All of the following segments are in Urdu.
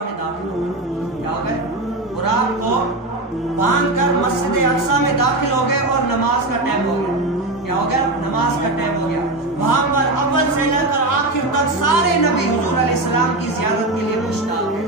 داخل کیا ہو گئے؟ براق کو باندھ کر مسجد اقصی میں داخل ہو گئے اور نماز کا ٹائم ہو گیا۔ کیا ہو گیا؟ نماز کا ٹائم ہو گیا۔ وہاں پر اول سے لے کر آخر تک سارے نبی حضور علیہ السلام کی زیارت کے لیے مشتاق ہیں۔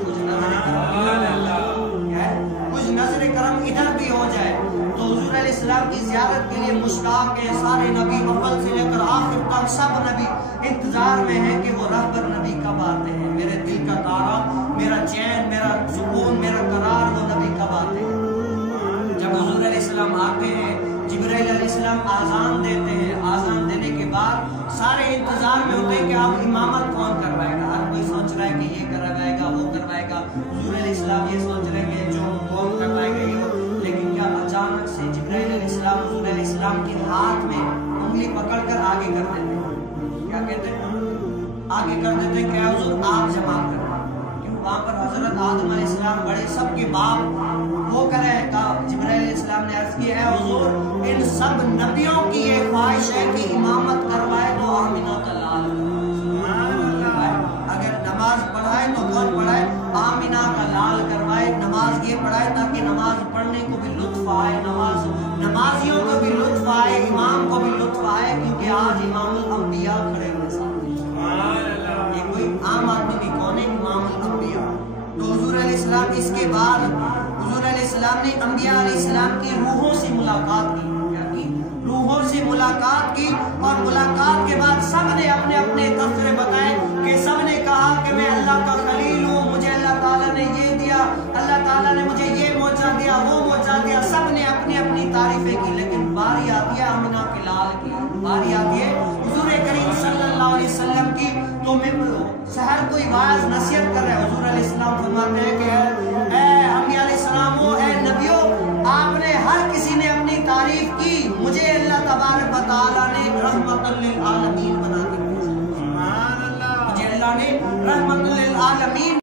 کچھ نظر کرم ادھر بھی ہو جائے تو حضور علیہ السلام کی زیارت کے لیے مشتاق ہیں سارے نبی، اول سے لے کر آخر تک سب نبی انتظار میں ہیں کہ وہ رہبر نبی کب آتے ہیں۔ میرے دل کا تارا، میرا چین، میرا سکون، میرا قرار، وہ نبی کب آتے ہیں۔ جب حضور علیہ السلام آتے ہیں، جبرائیل علیہ السلام آذان دیتے ہیں، آذان دینے کے بعد سارے انتظار میں ہوتے ہیں کہ اب امامت کون کروائے گا۔ ہر کوئی سوچ رہا ہے کہ یہ کروائے گا، وہ کروائے گا۔ حضور علیہ السلام یہ سوچ رہے ہیں کہ جو کون کروائے گا یہ، لیکن کیا اچانک سے جبرائیل علیہ السلام حضور علیہ السلام کے ہاتھ میں انگلی پکڑ کر آگے کر دیتے ہیں۔ کیا کہتے ہیں؟ آگے کر دیتے ہیں کہ حضور آپ جمع کریں۔ وہاں پر حضرت آدم علیہ السلام بڑے سب کے باپ وہ کرے، جبرائیل علیہ السلام نے عرض کی ہے حضور ان سب نبیوں کی یہ خواہش ہے کہ امامت کروائے تو آمینہ کا لال اگر نماز پڑھائے تو کون پڑھائے؟ آمینہ کا لال کروائے۔ نماز یہ پڑھائے تاکہ نماز پڑھنے کو بھی لطف آئے، نمازیوں کو بھی لطف آئے، امام کو بھی لطف آئے، کیونکہ آج امام الانبیاء کھڑے ہوئے سامنے۔ یہ کوئی عام آدمی بھی کون ہے؟ امام الانبیاء۔ تو حضور علیہ السلام اس کے بعد حضور علیہ السلام نے انبیاء علیہ السلام کی روحوں سے ملاقات کی۔ کیا کی؟ روحوں سے ملاقات کی، اور ملاقات کے بعد سب نے اپنے اپنے تذکرے بتائے کہ سب نے کہا کہ میں اللہ کا خلیل ہوں، مجھے اللہ تعالیٰ نے یہ دیا، اللہ تعالیٰ نے مجھے یہ معجزہ دیا، وہ معجزہ دیا۔ سب نے اپنی اپنی تعریفیں کی، لیکن باری آتی ہے آمنہ کے لال کی، باری آتی ہے حضور کریم صلی اللہ علیہ وسلم کی۔ تو میں سحر کوئی واعظ نصیحت کر رہے ہیں، حضور علیہ السلام فرماتے ہیں کہ اے انبیاء علیہ السلام، اے نبیوں، آپ نے ہر کسی نے اپنی تعریف کی، مجھے اللہ تبارک و تعالیٰ نے رحمت للعالمین بنا کے بھیجا۔ مجھے اللہ نے رحمت للعالمین